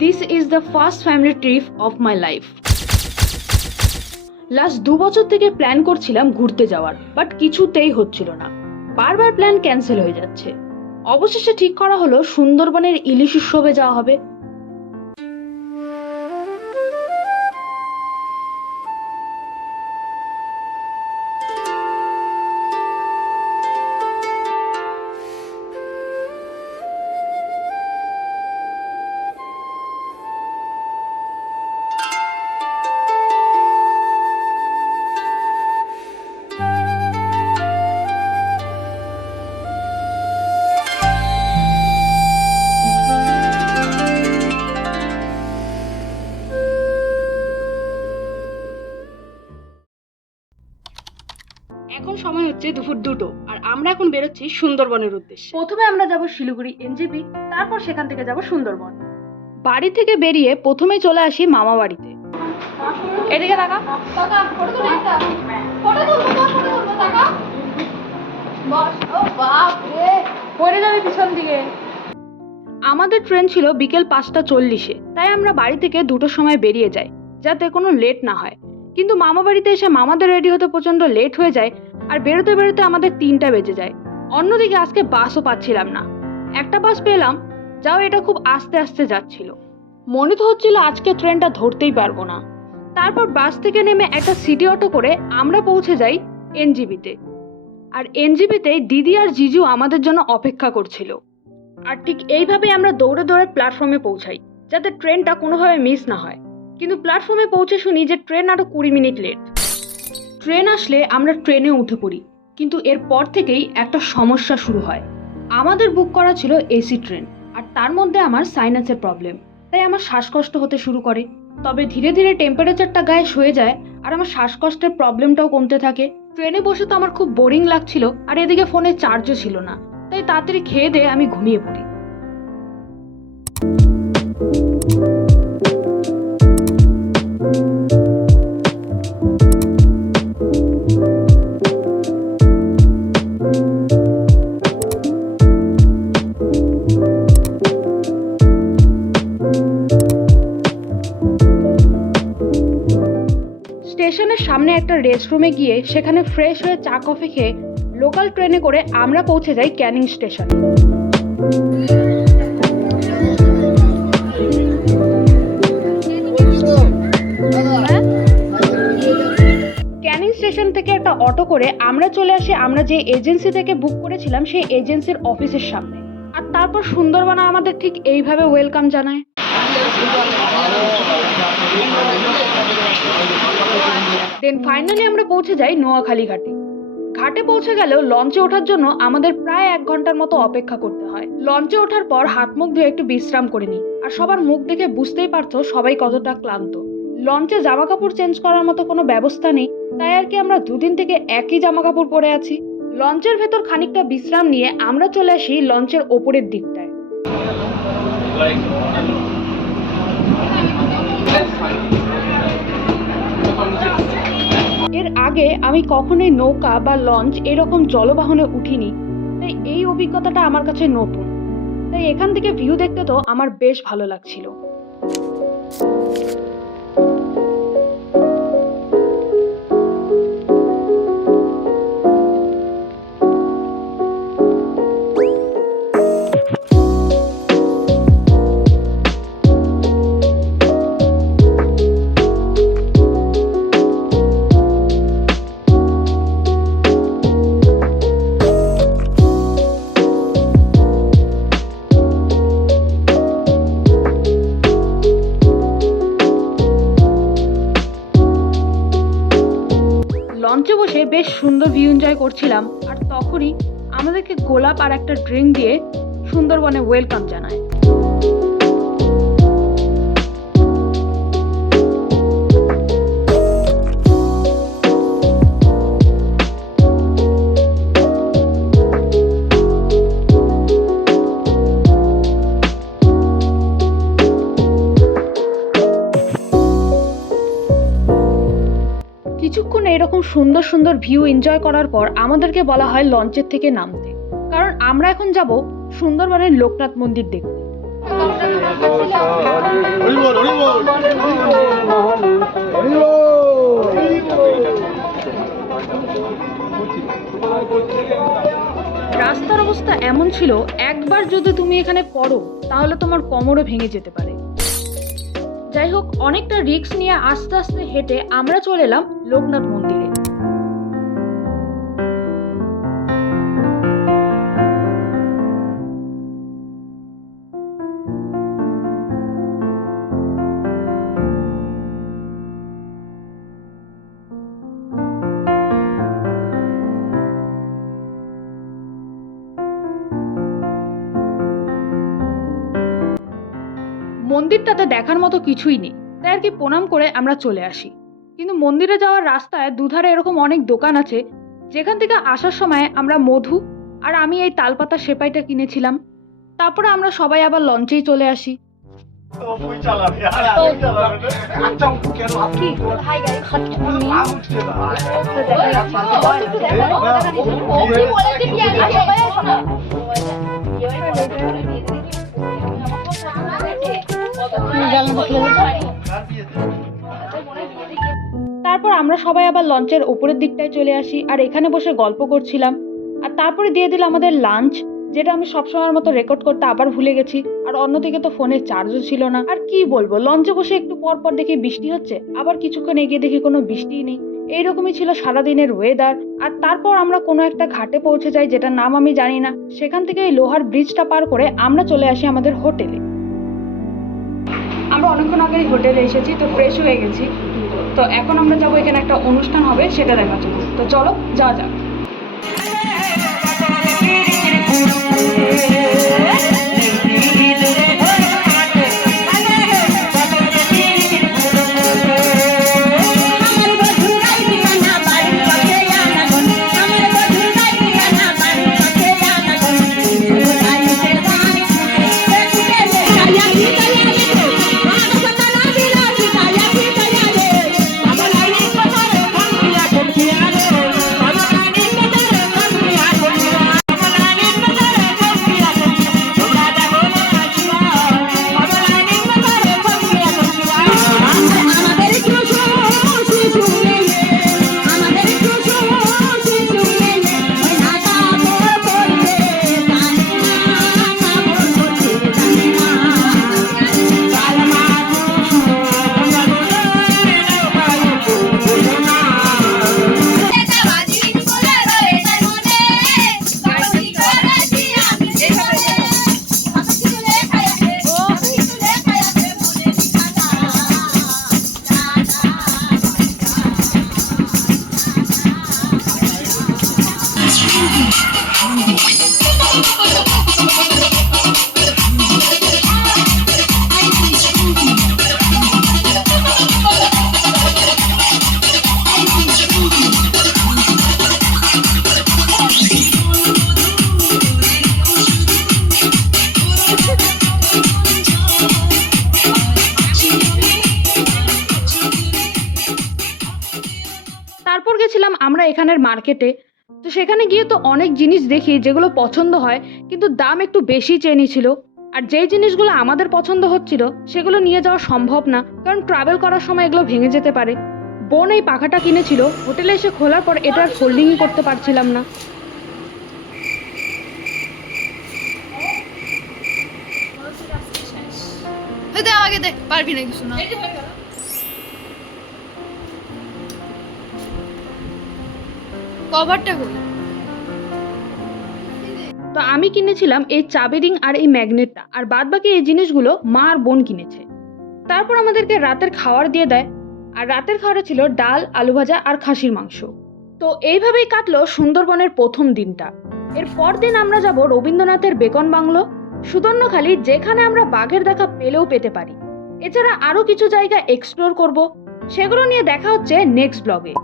This is the first family trip of my life. Last 2 বছর থেকে plan করছিলাম ঘুরতে যাওয়ার, বাট কিছুতেই হচ্ছিল না। বারবার প্ল্যান ক্যান্সেল হয়ে যাচ্ছে। অবশেষে ঠিক করা হলো সুন্দরবনের ইলিশ উৎসবে যাওয়া হবে। এখন সময় হচ্ছে দুপুর 2টো, আর আমরা এখন বেরোচ্ছি সুন্দরবনের উদ্দেশ্যে। প্রথমে আমরা যাব শিলিগুড়ি এনজেপি, তারপর সেখান থেকে যাব সুন্দরবন। বাড়ি থেকে বেরিয়ে প্রথমেই চলে আসি মামা বাড়িতে। এদিকে টাকা পড়ে যাবে পিছন দিকে। আমাদের ট্রেন ছিল বিকেল 5:40-এ, তাই আমরা বাড়ি থেকে 2টোর সময় বেরিয়ে যাই যাতে কোনো লেট না হয়। কিন্তু মামা বাড়িতে এসে মামাদের রেডি হতে প্রচন্ড লেট হয়ে যায়, আর বেরোতে বেরোতে আমাদের 3টা বেজে যায়। অন্যদিকে আজকে বাসও পাচ্ছিলাম না। একটা বাস পেলাম, যাও এটা খুব আস্তে আস্তে যাচ্ছিল। মনে তো হচ্ছিল আজকে ট্রেনটা ধরতেই পারবো না। তারপর বাস থেকে নেমে একটা সিটি অটো করে আমরা পৌঁছে যাই এনজিবিতে। আর এনজিবিতে দিদি আর জিজু আমাদের জন্য অপেক্ষা করছিল। আর ঠিক এইভাবে আমরা দৌড়ে দৌড়ে প্ল্যাটফর্মে পৌঁছাই যাতে ট্রেনটা কোনোভাবে মিস না হয়। কিন্তু প্ল্যাটফর্মে পৌঁছে শুনি যে ট্রেন আরো 20 মিনিট লেট। ট্রেন আসলে আমরা ট্রেনে উঠে পড়ি, কিন্তু এরপর থেকেই একটা সমস্যা শুরু হয়। আমাদের বুক করা ছিল এসি ট্রেন, আর তার মধ্যে আমার সাইনাসের প্রবলেম, তাই আমার শ্বাসকষ্ট হতে শুরু করে। তবে ধীরে ধীরে টেম্পারেচারটা গায়ে সয়ে যায়, আর আমার শ্বাসকষ্টের প্রবলেমটাও কমতে থাকে। ট্রেনে বসে তো আমার খুব বোরিং লাগছিল, আর এদিকে ফোনে চার্জও ছিল না, তাই তাড়াতাড়ি খেয়ে দিয়ে আমি ঘুমিয়ে পড়ি। স্টেশনের সামনে একটা রেস্টরুমে গিয়ে সেখানে ফ্রেশ হয়ে চা কফি খেয়ে লোকাল ট্রেনে করে আমরা পৌঁছে যাই ক্যানিং স্টেশনে। ক্যানিং স্টেশন থেকে একটা অটো করে আমরা চলে আসি আমরা যে এজেন্সি থেকে বুক করেছিলাম সেই এজেন্সির অফিসের সামনে। আর তারপর সুন্দরবন আমাদের ঠিক এইভাবে ওয়েলকাম জানায়। দেন ফাইনালি আমরা পৌঁছে যাই নোয়াখালী ঘাটে। ঘাটে পৌঁছে গেলেও লঞ্চে ওঠার জন্য আমাদের প্রায় 1 ঘন্টার মতো অপেক্ষা করতে হয়। লঞ্চে ওঠার পর হাত মুখ ধুয়ে একটু বিশ্রাম করে নিই, আর সবার মুখ দেখে বুঝতেই পারছো সবাই কতটা ক্লান্ত। লঞ্চে জামা কাপড় চেঞ্জ করার মতো কোনো ব্যবস্থা নেই, তাই আর কি আমরা 2 দিন থেকে একই জামা কাপড় পরে আছি। লঞ্চের ভেতর খানিকটা বিশ্রাম নিয়ে আমরা চলে আসি লঞ্চের ওপরের দিকটায়। এর আগে আমি কখনোই নৌকা বা লঞ্চ এরকম জলবাহনে উঠিনি, তাই এই অভিজ্ঞতাটা আমার কাছে নতুন। তাই এখান থেকে ভিউ দেখতে তো আমার বেশ ভালো লাগছিল। লঞ্চে বসে বেশ সুন্দর ভিউ এনজয় করছিলাম, আর তখনই আমাদেরকে গোলাপ আর একটা ড্রিঙ্ক দিয়ে সুন্দরবনে ওয়েলকাম জানায়। কিছুক্ষণ এরকম সুন্দর সুন্দর ভিউ এনজয় করার পর আমাদেরকে বলা হয় লঞ্চের থেকে নামতে, কারণ আমরা এখন যাব সুন্দরবনের লোকনাথ মন্দির দেখতে। এমন ছিল, একবার যদি তুমি এখানে পড়ো তাহলে তোমার কোমরও ভেঙে যেতে পারে। যাই হোক, অনেকটা রিস্ক নিয়ে আস্তে আস্তে হেঁটে আমরা চলে এলাম লোকনাথ মন্দিরে। মন্দিরটাতে দেখার মতো কিছুই নেই, তাই আর কি প্রণাম করে আমরা চলে আসি। কিন্তু মন্দিরে যাওয়ার রাস্তায় দুধারে এরকম অনেক দোকান আছে, যেখান থেকে আসার সময় আমরা মধু আর আমি এই তালপাতা সেপাইটা কিনেছিলাম। তারপরে আমরা সবাই আবার লঞ্চেই চলে আসি। তারপর আমরা সবাই আবার লঞ্চের উপরের দিকটায় চলে আসি আর এখানে বসে গল্প করছিলাম। আর তারপরে দিয়ে দিল আমাদের লাঞ্চ, যেটা আমি সবসময়ের মতো রেকর্ড করতে আবার ভুলে গেছি। আর অন্যদিকে তো ফোনে চার্জও ছিল না। আর কি বলবো, লঞ্চে বসে একটু পর পর দেখি বৃষ্টি হচ্ছে, আবার কিছুক্ষণ এগিয়ে দেখি কোনো বৃষ্টিই নেই। এইরকমই ছিল সারাদিনের ওয়েদার। আর তারপর আমরা কোনো একটা ঘাটে পৌঁছে যাই, যেটার নাম আমি জানি না। সেখান থেকে এই লোহার ব্রিজটা পার করে আমরা চলে আসি আমাদের হোটেলে। আমরা অনেকক্ষণ আগেই হোটেলে এসেছি, তো ফ্রেশ হয়ে গেছি। তো এখন আমরা যাবো, এখানে একটা অনুষ্ঠান হবে সেটা দেখার জন্য। তো চলো যাওয়া যাক। তারপর গেছিলাম আমরা এখানের মার্কেটে। তো সেখানে গিয়ে তো অনেক জিনিস দেখি যেগুলো পছন্দ হয়, কিন্তু দাম একটু বেশি চেয়ে নিয়েছিল। আর যেই জিনিসগুলো আমাদের পছন্দ হচ্ছিল সেগুলো নিয়ে যাওয়া সম্ভব না, কারণ ট্রাভেল করার সময় এগুলো ভেঙে যেতে পারে। বোন এই পাখাটা কিনেছিল, হোটেলে এসে খোলার পর এটা আর ফোল্ডিংই করতে পারছিলাম না। আমাকে দেখ, পারবি না কিছু না। কভারটা কই? তো আমি কিনেছিলাম এই চাবি রিং আর এই ম্যাগনেটটা, আর বাদ বাকি এই জিনিসগুলো মা আর বোন কিনেছে। তারপর আমাদেরকে রাতের খাবার দিয়ে দেয়, আর রাতের খাবারে ছিল ডাল, আলু ভাজা আর খাসির মাংস। তো এইভাবেই কাটলো সুন্দরবনের প্রথম দিনটা। এর পর দিন আমরা যাব রবীন্দ্রনাথের বেকন বাংলো, সুদর্ণখালি, যেখানে আমরা বাঘের দেখা পেলেও পেতে পারি। এছাড়া আরো কিছু জায়গা এক্সপ্লোর করব, সেগুলো নিয়ে দেখা হচ্ছে নেক্সট ব্লগে।